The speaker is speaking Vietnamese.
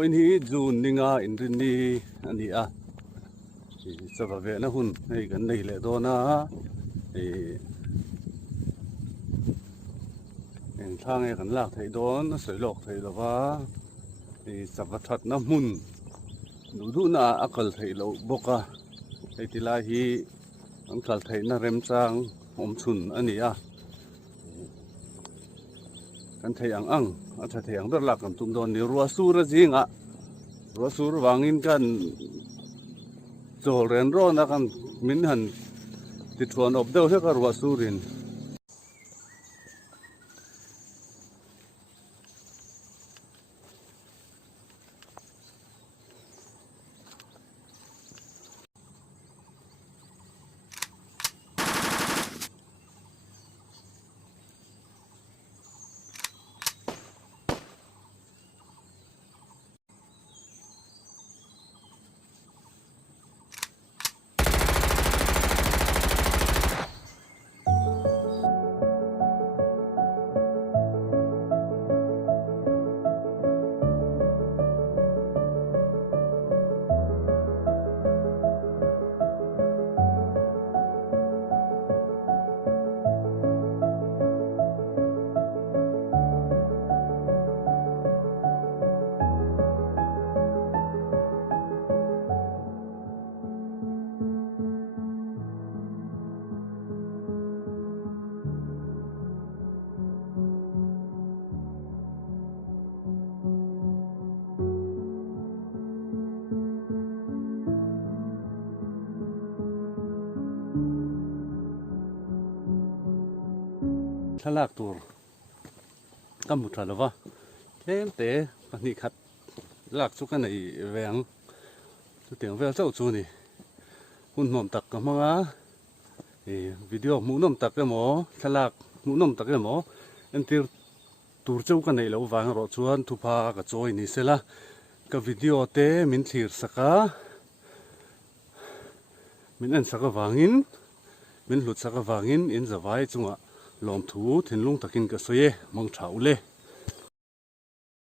When he June ninga in rini ania sava ve na hun nei kan nei le do na en thang e kan lak thei don soi lok thei lova sava that na mun nu du na akal thei lo boka ei tila hi an kal thei na rem chang om chun ania kan thei ang a tha thei ang ber lak kan tum don ni ruwa sur jinga ruwa sur wangin kan chol ren ro na kan min han ti thuan op deuh he ka ruwa surin thalak tur kam mutra lova tlem te pani khat lak chu kan ei veng chu tiang vel chau chu ni hun nom tak ka manga video mu nom tak ke mo thalak mu nom tak ke mo en tir tur chau kan ei lo wang ro chuan thupa ka choi ni sela ka video te min thlir saka min an saka wangin min hlut saka wangin in zawai chunga lom thu thinlung takin ka soye mong thau le